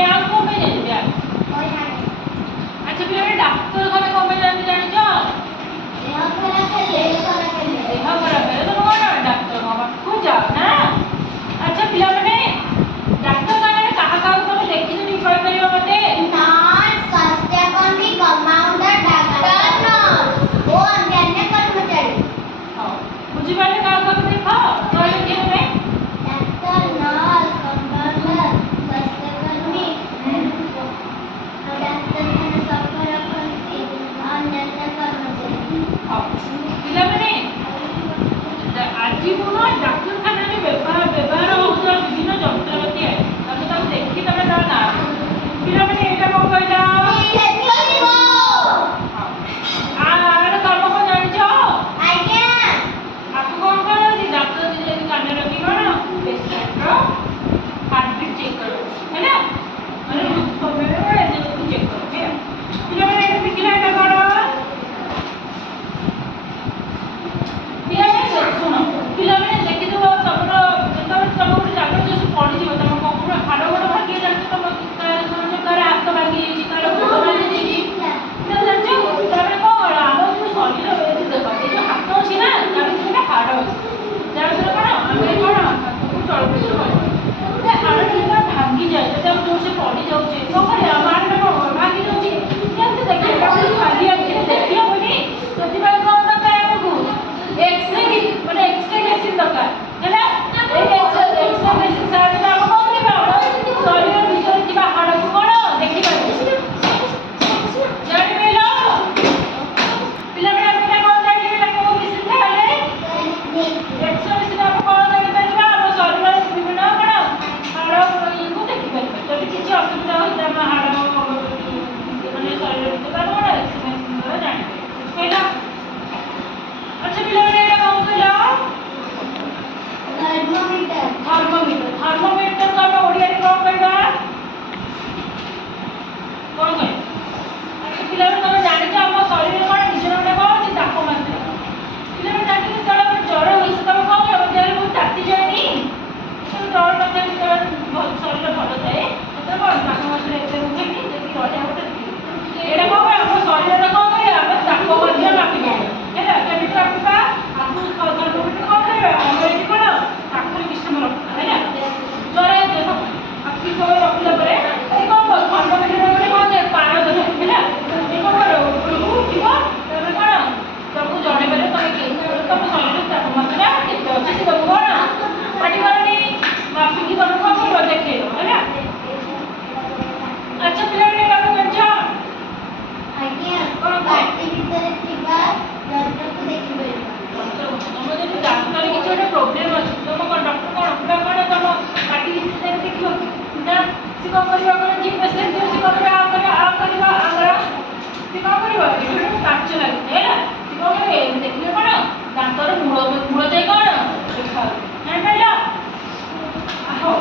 Bank କଣ ପାଇଁ ଯାଉଛୁ ବ୍ୟାଙ୍କ? ଆଚ୍ଛା ପିଲାମାନେ ଡାକ୍ତରଖାନା କଣ ପାଇଁ ଯାଆନ୍ତି ଜାଣିଛ? ଦେହ ଖରାପ ହେଲେ ତମେ କଣ ଡାକ୍ତରଙ୍କ ପାଖକୁ ଯାଅ ନା? ଆଚ୍ଛା ପିଲାମାନେ ଡାକ୍ତରଖାନାରେ କାହା କାହାକୁ ତମେ ଦେଖିଛ ଟିକେ କହିପାରିବ ମତେ? ବୁଝିପାରିଲେ କାହା କାହାକୁ ଦେଖ କହିଲେ କିଏ ତମେ? ପିଲାମାନେ ଆଜି ମୁଁ ଡାକ୍ତରଖାନାରେ ବ୍ୟବହାର ହେଉଥିବା ବିଭିନ୍ନ ଯନ୍ତ୍ରପାତି ତମେ ତାକୁ ଦେଖି ତମେ ତା ନାଁ ପିଲାମାନେ ଏଇଟା କଣ କହିଲା? ଆର କାମ କଣ ଜାଣିଛ? ଆକୁ କଣ କରନ୍ତି? ଡାକ୍ତର ଯଦି କାନରେ ରଖି କଣ ପେସେଣ୍ଟର ହାର୍ଟବିଟ୍ ଚେକ୍ କରିବ ହେଲା, ମାନେ ସମୟରେ ଚେକ୍ କରିବେ। ପିଲାମାନେ ଏଇଟା ଶିଖିଲା ଏଇଟା କଣ? ଶୁଣ ପିଲାମାନେ ଦେଖିଥିବ ତମର ଯେତେବେଳେ ତମ ଗୋଟେ ଜାଗାରେ ଯୋଉ ପଡ଼ିଯିବ ତମ କପଡ଼ା ହାଡ଼ ଗୋଡ଼ ଭାଙ୍ଗି ଯାଉଛି, ତମ କାହାର ହାତ ଭାଙ୍ଗି ଯାଇଛି, କାହାର ଗୋଡ଼ ଭାଙ୍ଗି ଯାଇଛି, ଜାଣିଛ ତାପରେ କଣ ଆମ ଯୋଉ ଶରୀର ଦେଖ ଏ ଯୋଉ ହାତ ଅଛି ନା ତା ଭିତରେ ହାଡ଼ ଅଛି, ଯାହା ଭିତରେ କଣ ଆମେ କଣ ହାତକୁ ଚଳପ୍ରଚଳ କରିବ। ଗୋଟେ ହାଡ଼ ଯେତେବେଳେ ଭାଙ୍ଗିଯାଏ ଯଦି ଆମେ ଯୋଉ ପଡ଼ିଯାଉଛି କଣ କରିବା? ଆମ ହାଡ଼ଟା କଣ ଭାଙ୍ଗି ଯାଉଛି, କେମିତି ଦେଖିବା ଖାଲି ଆଖିରେ ଦେଖି ହବନି, ସେଥିପାଇଁ କଣ ଦରକାର ଆମକୁ ଏକ୍ସରେ ମାନେ ଏକ୍ସରେ ମେସିନ୍ ଦରକାର ହେଲା। ଏଇ ଏକ୍ସରେ ମେସିନ୍ ସାହାଯ୍ୟରେ ଆମେ କଣ କରିବା? ଶରୀର ଭିତରେ ଥିବା ହାଡ଼କୁ କଣ ଦେଖିପାରିବା, ଜାଣିପାରିଲ? ପିଲାମାନେ ଆମେ କଣ ଜାଣିପାରିଲା କୋଉ ମେସିନ୍ ତାହେଲେ? ଏକ୍ସରେ ମେସିନ୍ ଆମେ କଣ ଜାଣିପାରିବା? ଆମ ଶରୀରର ବିଭିନ୍ନ କଣ ହାଡ଼କୁ ଦେଖିପାରିବା। ଯଦି କିଛି ଅସୁବିଧା ହୋଇଥାଏ ଆମ ହାଡ଼ ମାନେ ଶରୀର ଭିତରେ ତାହେଲେ କଣ ଏକ୍ସରେ ମେସିନ୍ ଦ୍ୱାରା ଜାଣିପାରିବା, ବୁଝିପାରିଲ? ଆଚ୍ଛା ପିଲାମାନେ ଏଇଟା କଣ କହିଲ? ଥର୍ମୋମିଟର ଆମେ ଓଡ଼ିଆରେ କଣ କହିବା? କଣ କହିବା? ଆଚ୍ଛା ପିଲାମାନେ ତମେ ଜାଣିଛ ଆମ ଶରୀରରେ କଣ ନିଜର ଗୋଟେ କଣ ଅଛି ତାପମାତ୍ରା। ପିଲାମାନେ ଜାଣିଛ ଯେତେବେଳେ ଆମର ଜ୍ୱର ହୁଏ ସେତେବେଳେ କଣ କହିବ? ଦେହରେ ବହୁତ ତାତି ଯାଏନି, ଜ୍ୱର ନଥାଏ ଯେତେବେଳେ ଶରୀର ଭଲ ଥାଏ ସେତେବେଳେ କଣ ତାପମାତ୍ରା ଏତେ ରୁହେନି, ଯେତିକି ରହିବା ଗୋଟେ ଏଇଟା କଣ କହିବ? ଆମ ଶରୀରର କଣ କରିବା? ଆମେ ତାପ ମଧ୍ୟ ମାପିପାରିବା ହେଲା। କେମିତି ମାପିବା? ଥର୍ମୋମିଟର କଣ କରିବା? ଆମର ଏଠି କଣ ପାଖରେ କିଛି ସମୟ ରଖିବା ହେଲା, ଜ୍ୱର ହେଇଥିବ କିଛି ସମୟ ରଖିଲା ପରେ ସେ କଣ ଥର୍ମୋମିଟର ଗୋଟେ କଣ ପାରଦ ଥାଏ ହେଲା, ସେ କଣ କରିବ ଉପରକୁ ଉଠିବ, ତାପରେ କଣ ତମକୁ ଜଣେଇପାରିବ ତମ ଶରୀରର ତାପମାତ୍ରା କେତେ ଅଛି, ସେ ତମକୁ କଣ ପାଟିକରନି ମାପିକି ତମକୁ କଣ କରିବ ଦେଖେଇବ ହେଲା। ଆଚ୍ଛା ପିଲାମାନେ ଏଇଟା କଣ ଜାଣିଛ? କଣ ପାଟି ଭିତରେ ଥିବା ଯନ୍ତ୍ରକୁ ଦେଖିପାରିବ। ତମର ଯଦି ଦାନ୍ତରେ କିଛି ଗୋଟେ ପ୍ରୋବ୍ଲେମ ଅଛି ତମ କଣ ଡକ୍ଟର କଣ ପୁରା କଣ ତମ ପାଟି ଭିତରେ ଦେଖିବ ନା? ସେ କଣ କରିବ? ଜିଭ ସେମିତି ସେ କଣ କରିବ? ଆମର ସେ କଣ କରିବ? ଏଠି ଗୋଟେ କାଚ ଲାଗିଥାଏ ହେଲା, ସେ କଣ କରିବ? ଏମିତି ଦେଖିଲେ କଣ ଦାନ୍ତର ମୂଳ ଯାଇ କଣ ଦେଖାଯାଉଛି, ଜାଣିପାରିଲ? ହଉ